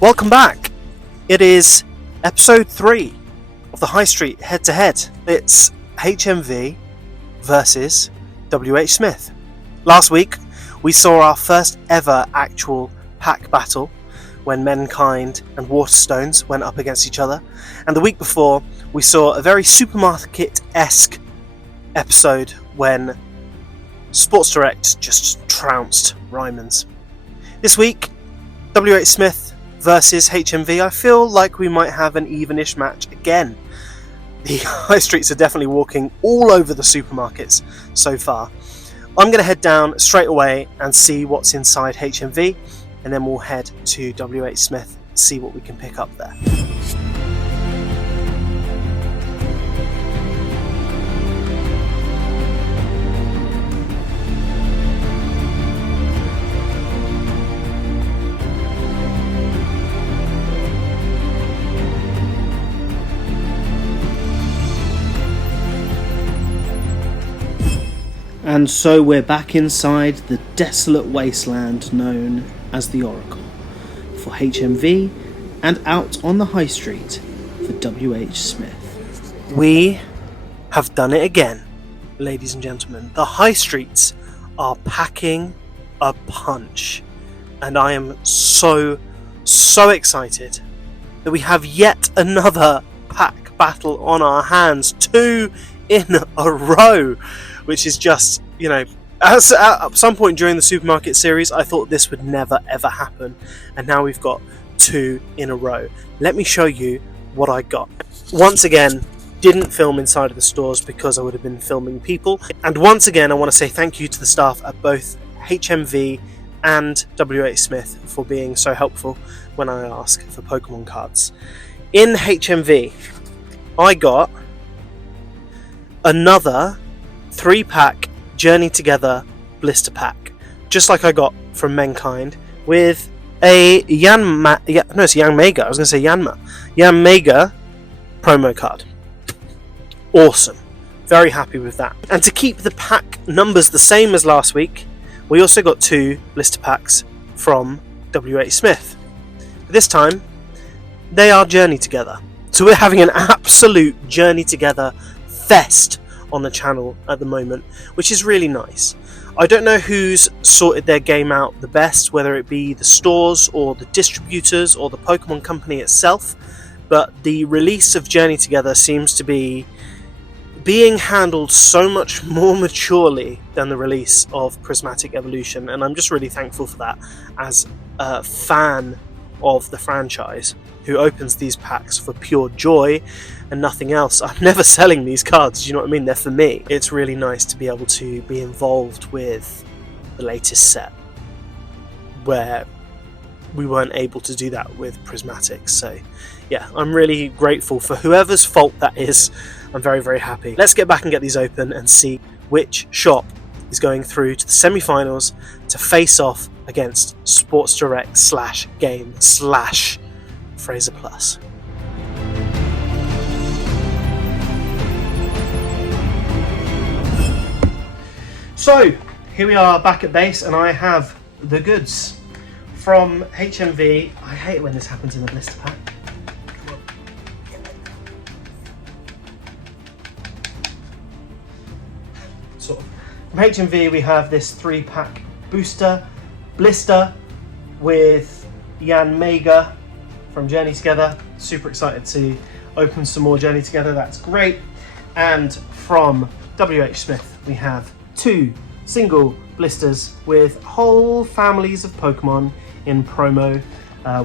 Welcome back. It is episode 3 of the High Street head-to-head. It's HMV versus WHSmith. Last week we saw our first ever actual pack battle when Mankind and Waterstones went up against each other, and the week before we saw a very supermarket-esque episode when Sports Direct just trounced Ryman's. This week, WHSmith versus HMV. I feel like we might have an evenish match again. The high streets are definitely walking all over the supermarkets so far. I'm going to head down straight away and see what's inside HMV, and then we'll head to WHSmith and see what we can pick up there. And so we're back inside the desolate wasteland known as the Oracle for HMV, and out on the high street for WHSmith. We have done it again, ladies and gentlemen. The high streets are packing a punch, and I am so excited that we have yet another pack battle on our hands, 2 in a row, which is just, at some point during the supermarket series, I thought this would never ever happen, and now we've got 2 in a row. Let me show you what I got. Once again, didn't film inside of the stores because I would have been filming people, and once again I want to say thank you to the staff at both HMV and WHSmith for being so helpful when I ask for Pokemon cards. In HMV, I got another 3-pack Journey Together blister pack, just like I got from Mankind, with a Yanmega promo card. Awesome. Very happy with that. And to keep the pack numbers the same as last week, we also got 2 blister packs from WHSmith. This time, they are Journey Together. So we're having an absolute Journey Together fest on the channel at the moment, which is really nice. I don't know who's sorted their game out the best, whether it be the stores or the distributors or the Pokemon company itself, but the release of Journey Together seems to be being handled so much more maturely than the release of Prismatic Evolution, and I'm just really thankful for that as a fan of the franchise who opens these packs for pure joy and nothing else. I'm never selling these cards, do you know what I mean? They're for me. It's really nice to be able to be involved with the latest set, where we weren't able to do that with Prismatic. So yeah, I'm really grateful for whoever's fault that is. I'm very happy. Let's get back and get these open and see which shop is going through to the semi-finals to face off against Sports Direct /Game / Fraser Plus. So here we are back at base, and I have the goods from HMV. I hate it when this happens in a blister pack. Sort of. From HMV we have this 3-pack booster blister with Yanmega from Journey Together. Super excited to open some more Journey Together, that's great. And from WHSmith we have 2 single blisters with whole families of Pokemon in promo,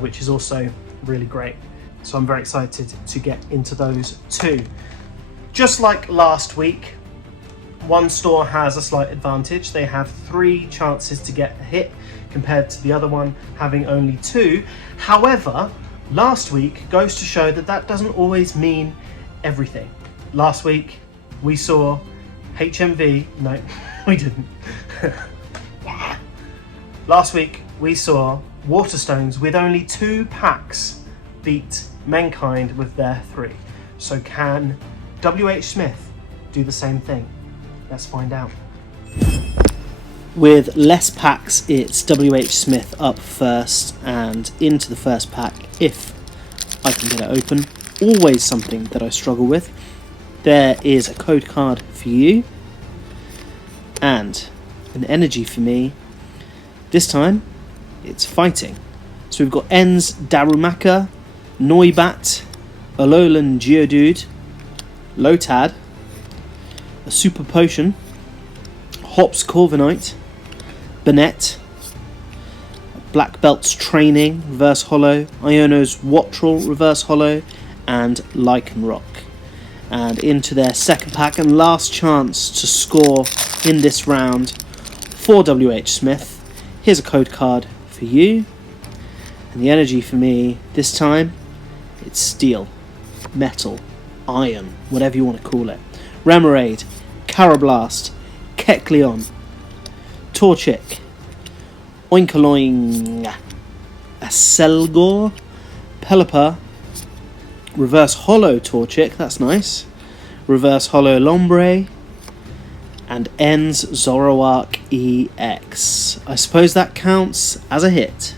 which is also really great. So I'm very excited to get into those 2. Just like last week, one store has a slight advantage. They have 3 chances to get a hit compared to the other one having only 2. However, last week goes to show that that doesn't always mean everything. Last week we saw HMV, no, we didn't. Last week we saw Waterstones with only 2 packs beat Mankind with their 3. So can WHSmith do the same thing? Let's find out. With less packs, it's WHSmith up first and into the first pack if I can get it open. Always something that I struggle with. There is a code card for you and an energy for me. This time it's fighting. So we've got En's Darumaka, Noibat, Alolan Geodude, Lotad, a Super Potion, Hops Corviknight, Banette, Black Belt's Training, Reverse Holo, Iono's Wattrel, Reverse Holo, and Lycanroc. And into their second pack and last chance to score in this round for WHSmith. Here's a code card for you. And the energy for me, this time, it's Steel, Metal, Iron, whatever you want to call it. Remoraid, Carablast, Kecleon, Torchic, Oinkoloing, Aselgor, Pelipper, Reverse Holo Torchic, that's nice, Reverse Holo Lombre, and En's Zoroark EX. I suppose that counts as a hit.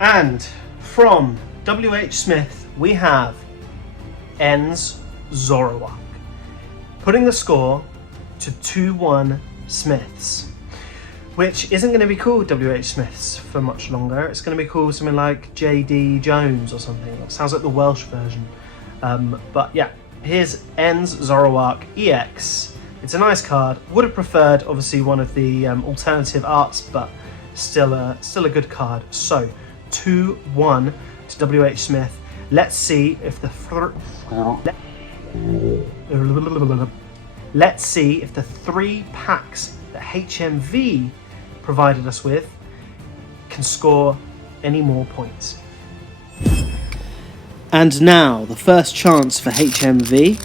And from WHSmith we have En's Zoroark, putting the score to 2-1 Smiths, which isn't going to be called WHSmiths for much longer. It's going to be called something like JD Jones or something. That sounds like the Welsh version. But yeah, here's En's Zoroark EX. It's a nice card. Would have preferred obviously one of the alternative arts, but still a good card. So 2-1 to WHSmith. Let's see if the Let's see if the 3 packs that HMV provided us with can score any more points. And now, the first chance for HMV.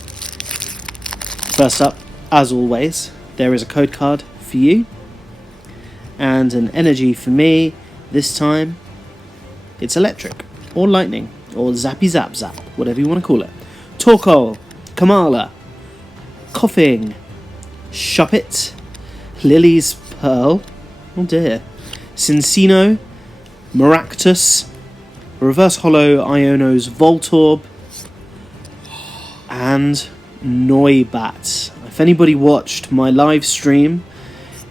First up, as always, there is a code card for you. And an energy for me. This time, it's electric, or lightning, or zappy zap zap, whatever you want to call it. Torkoal, Kamala, Coughing, Shuppet, Lily's Pearl, oh dear, Cincino, Maractus, Reverse Holo Iono's Voltorb, and Noibat. If anybody watched my live stream,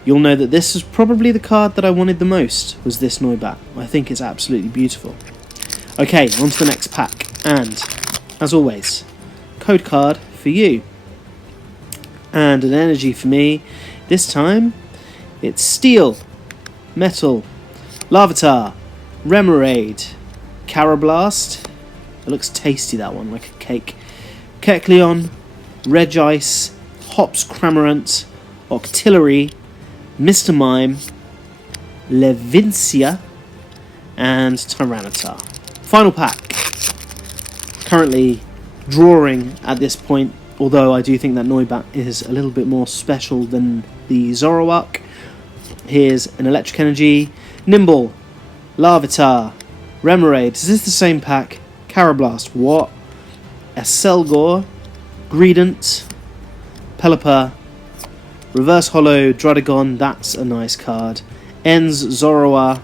you'll know that this is probably the card that I wanted the most, was this Noibat. I think it's absolutely beautiful. Okay, on to the next pack, and, as always, code card for you. And an energy for me. This time, it's Steel, Metal, Larvitar, Remoraid, Carablast. It looks tasty, that one, like a cake. Kecleon, Regice, Hops Cramorant, Octillery, Mr. Mime, Levincia, and Tyranitar. Final pack. Currently drawing at this point, although I do think that Noibat is a little bit more special than the Zoroark. Here's an Electric Energy, Nimble, Larvitar, Remoraid. Is this the same pack? Carablast, what? Aselgor, Greedent, Pelipper, Reverse Holo Druddigon, that's a nice card. En's Zoroark,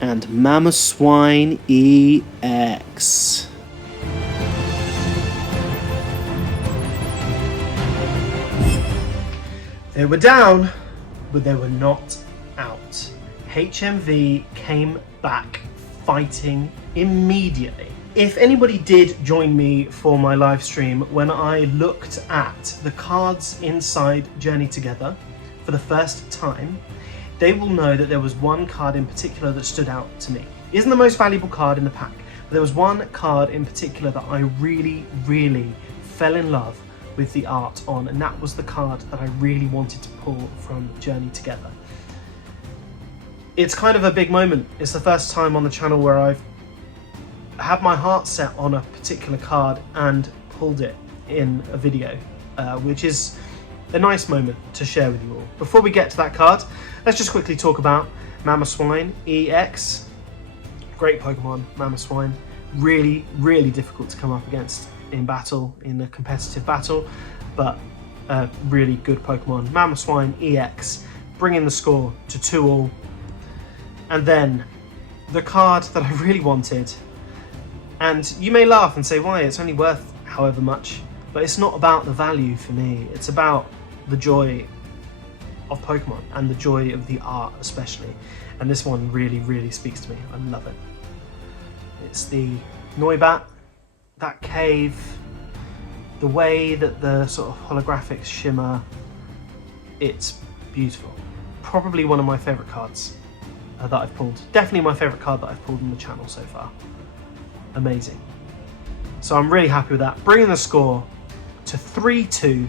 and Mamoswine EX. They were down, but they were not out. HMV came back fighting immediately. If anybody did join me for my live stream when I looked at the cards inside Journey Together for the first time, they will know that there was one card in particular that stood out to me. It isn't the most valuable card in the pack, but there was one card in particular that I really, really fell in love with the art on, and that was the card that I really wanted to pull from Journey Together. It's kind of a big moment. It's the first time on the channel where I've had my heart set on a particular card and pulled it in a video, which is a nice moment to share with you all. Before we get to that card, let's just quickly talk about Mamoswine EX. Great Pokemon, Mamoswine. Really, really difficult to come up against in battle, in a competitive battle, but a really good Pokemon. Mamoswine EX bringing the score to 2-2. And then the card that I really wanted, and you may laugh and say, why, it's only worth however much, but it's not about the value for me, it's about the joy of Pokemon and the joy of the art especially, and this one really, really speaks to me. I love it. It's the Noibat, that cave, the way that the sort of holographics shimmer, it's beautiful. Probably one of my favourite cards that I've pulled. Definitely my favourite card that I've pulled on the channel so far. Amazing. So I'm really happy with that. Bringing the score to 3-2.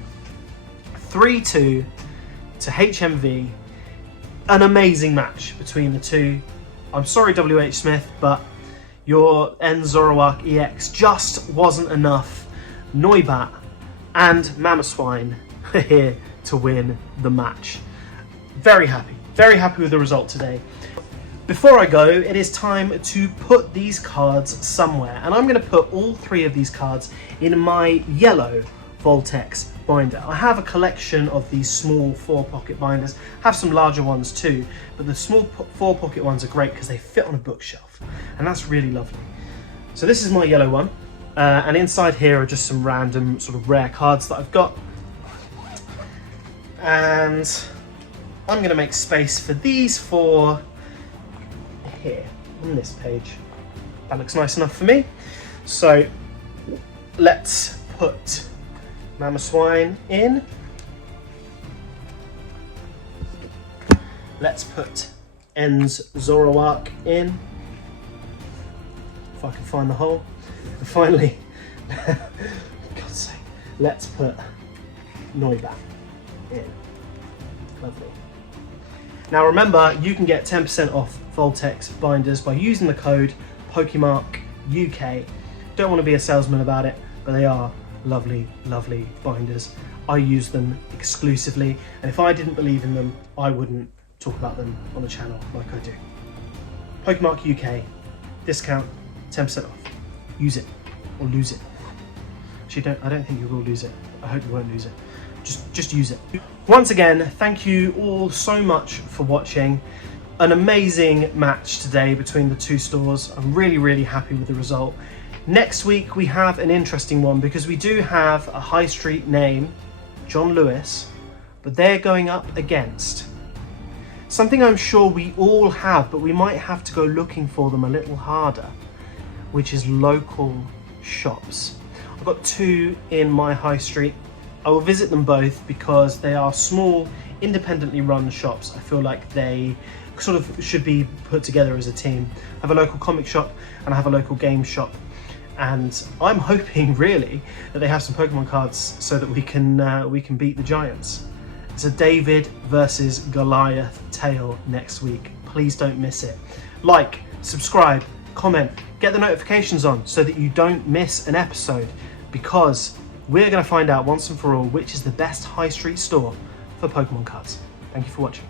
3-2 to HMV. An amazing match between the two. I'm sorry, WHSmith, but your N Zoroark EX just wasn't enough. Noibat and Mamoswine are here to win the match. Very happy with the result today. Before I go, it is time to put these cards somewhere, and I'm going to put all 3 of these cards in my yellow Voltex binder. I have a collection of these small 4-pocket binders, have some larger ones too, but the small 4-pocket ones are great because they fit on a bookshelf, and that's really lovely. So this is my yellow one, and inside here are just some random sort of rare cards that I've got, and I'm going to make space for these 4 here on this page. That looks nice enough for me. So let's put Mamoswine in. Let's put N's Zoroark in, if I can find the hole. And finally, for God's sake, let's put Noibat in. Lovely. Now remember, you can get 10% off Voltex binders by using the code PokeMark UK. Don't want to be a salesman about it, but they are lovely, lovely binders. I use them exclusively, and if I didn't believe in them, I wouldn't talk about them on the channel like I do. PokeMark UK, discount, 10% off. Use it or lose it. Actually, I don't think you will lose it. I hope you won't lose it. Just use it. Once again, thank you all so much for watching. An amazing match today between the 2 stores. I'm really, really happy with the result. Next week we have an interesting one because we do have a high street name, John Lewis, but they're going up against something I'm sure we all have, but we might have to go looking for them a little harder, which is local shops. I've got 2 in my high street. I will visit them both because they are small, independently run shops. I feel like they sort of should be put together as a team. I have a local comic shop and I have a local game shop, and I'm hoping really that they have some Pokemon cards so that we can beat the Giants. It's a David versus Goliath tale next week. Please don't miss it. Like, subscribe, comment, get the notifications on so that you don't miss an episode, because we're going to find out once and for all which is the best high street store for Pokemon cards. Thank you for watching.